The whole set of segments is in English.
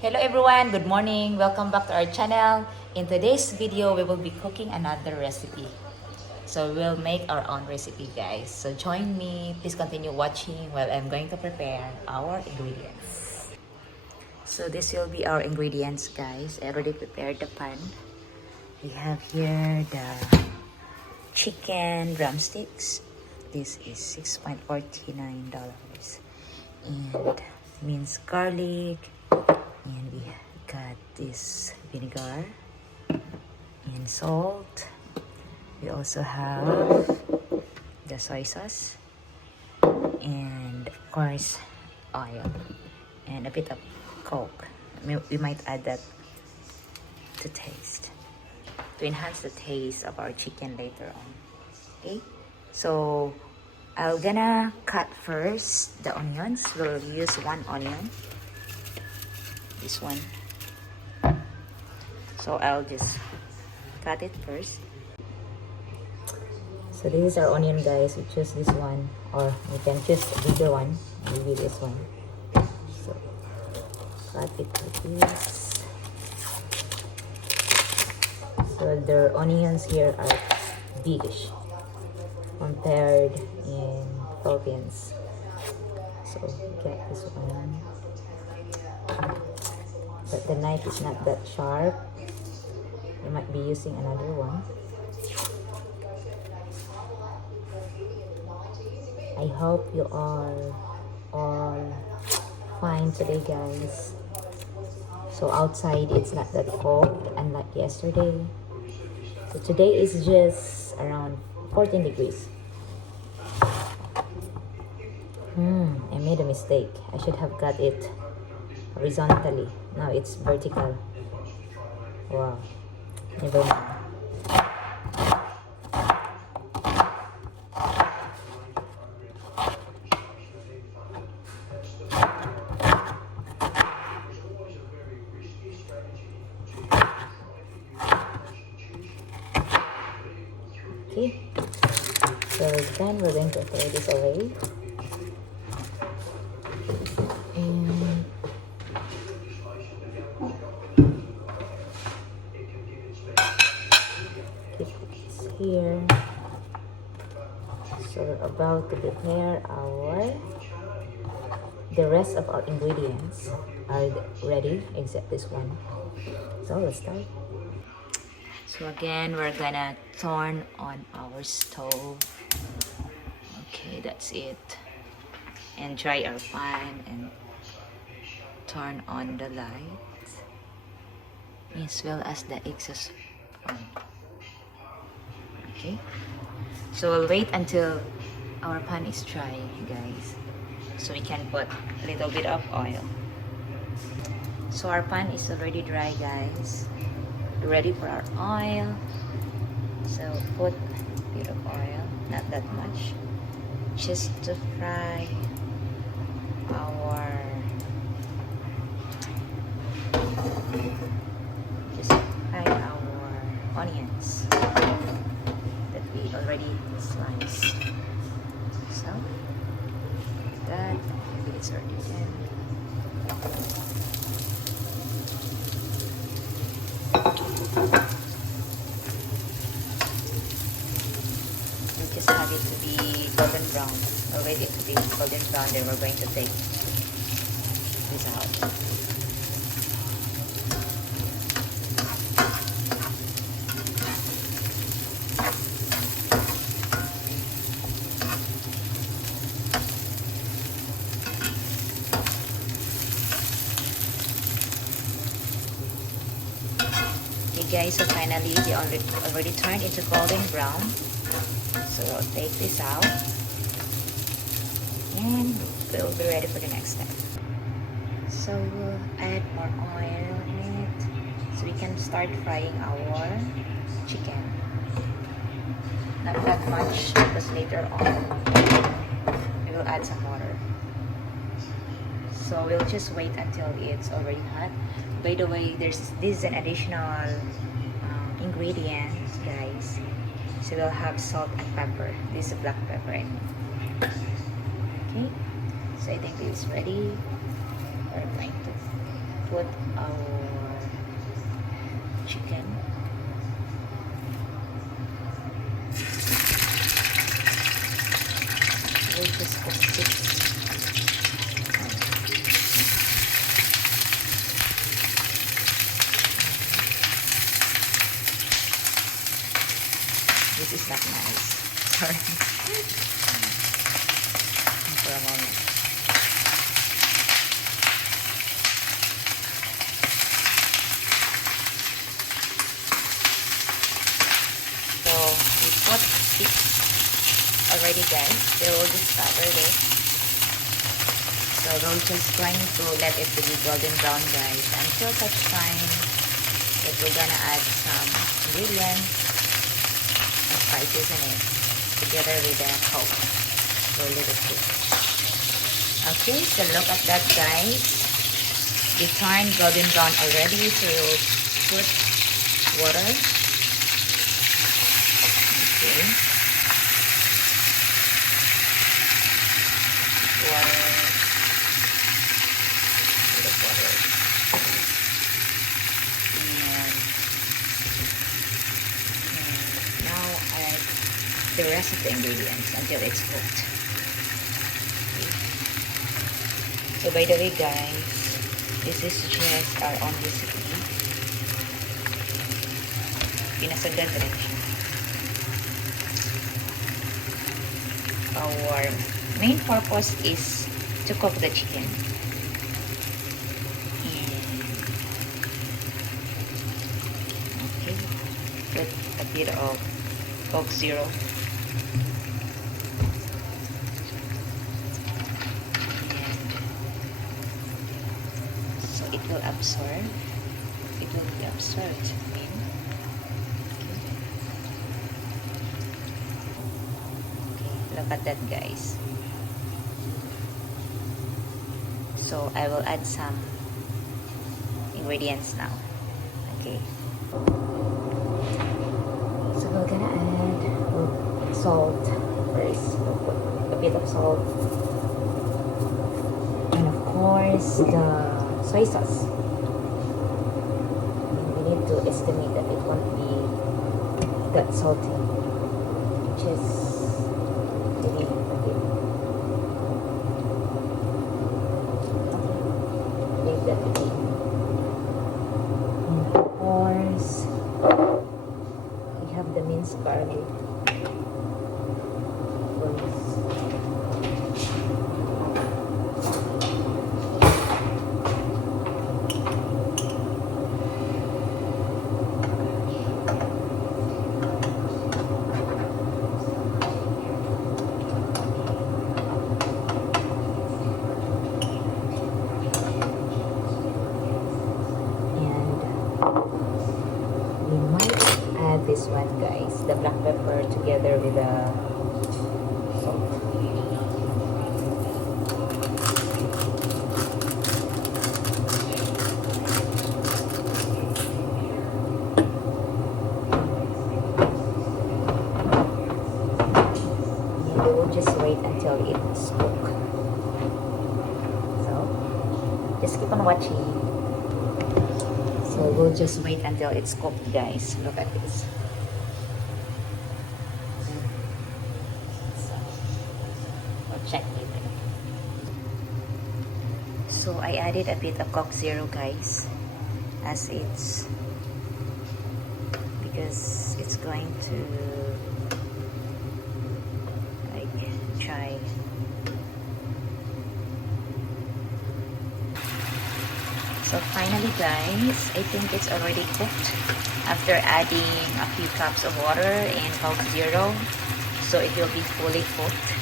Hello everyone, good morning. Welcome back to our channel. In today's video, we will be cooking another recipe. So we'll make our own recipe, guys. So join me. Please continue watching while I'm going to prepare our ingredients. So this will be our ingredients, guys. I already prepared the pan. We have here the chicken drumsticks. This is $6.49. And minced garlic. And we got this vinegar and salt. We also have the soy sauce and of course oil and a bit of coke. We might add that to taste, to enhance the taste of our chicken later on. Okay, so I'm gonna cut first the onions. We'll use one onion, this one. So I'll just cut it first. So this is our onion, guys. We choose this one, or we can choose a bigger one, maybe this one. So cut it like this. So the onions here are biggish compared in Philippines. So get this one. But the knife is not that sharp. You might be using another one. I hope you are all fine today, guys. So outside it's not that cold, unlike yesterday. So today is just around 14 degrees. I made a mistake. I should have got it horizontally. Now it's vertical. Wow. Never mind. Okay. So then we're going to throw this away. And here. So we're about to prepare the rest of our ingredients are ready except this one. So let's start. So again, we're gonna turn on our stove. Okay, that's it. And dry our pan and turn on the light as well as the exhaust fan. Okay, so we'll wait until our pan is dry, guys, so we can put a little bit of oil. So our pan is already dry, guys. We're ready for our oil. So put a bit of oil, not that much, just to fry our onions that we already sliced. So that maybe it's already in. We just have it to be golden brown. We'll wait it to be golden brown, then we're going to take this out. Guys, so finally they already turned into golden brown. So we'll take this out and we'll be ready for the next step. So we'll add more oil in it so we can start frying our chicken. Not that much because later on we will add some water. So we'll just wait until it's already hot. By the way, this is an additional ingredient, guys. So we'll have salt and pepper. This is black pepper. Okay, so I think this is ready. We're going to put our chicken. We'll just cook 6. This is not nice. Sorry. For a moment. So we put 6 already, guys. So we'll just cover this. So we're just going to let it to be golden brown, guys, until such time that we're gonna add some ingredients and spices in it together with the coke. So let it cook. Okay, so look at that, guys. They turned golden brown already, so we'll put water. Okay. Water. Bit of water. And now add the rest of the ingredients until it's cooked. Okay. So by the way, guys, this is just our own recipe. Pinasagdan rin siya. Our main purpose is to cook the chicken. And okay, put a bit of Coke Zero. It will absorb. It will be absorbed. Okay. Look at that, guys. So I will add some ingredients now. Okay. So we're gonna add salt first. We'll put a bit of salt, and of course the soy sauce. We need to estimate that it won't be that salty. Just maybe a bit. Okay. Leave that to be. And of course, we have the minced garlic. This one, guys, the black pepper together with the salt. And we will just wait until it's cooked. So just keep on watching. So we'll just wait until it's cooked, guys. Look at this. Check later. So I added a bit of Coke Zero, guys, as it's because it's going to like try. So finally, guys, I think it's already cooked after adding a few cups of water and Coke Zero, so it will be fully cooked.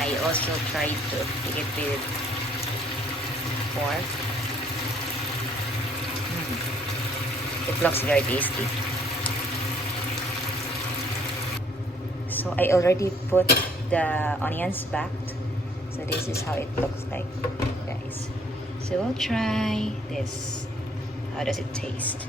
I also tried to eat it with pork. It looks very tasty. So I already put the onions back. So this is how it looks like, guys. So we'll try this. How does it taste?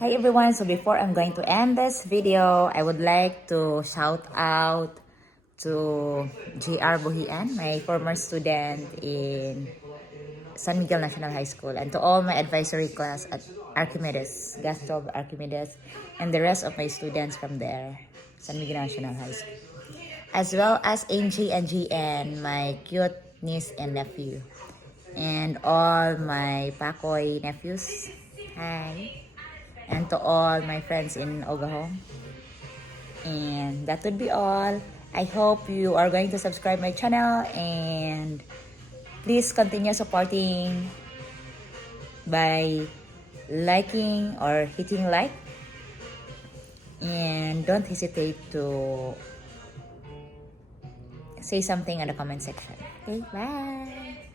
Hi everyone, so before I'm going to end this video, I would like to shout out to JR Buhian, my former student in San Miguel National High School, and to all my advisory class at Archimedes, Gastro Archimedes, and the rest of my students from there, San Miguel National High School. As well as Angie and GN, my cute niece and nephew. And all my Pakoy nephews. Hi. And to all my friends in Ogahong. And that would be all. I hope you are going to subscribe my channel, and please continue supporting by liking or hitting like, and don't hesitate to say something in the comment section. Okay, bye.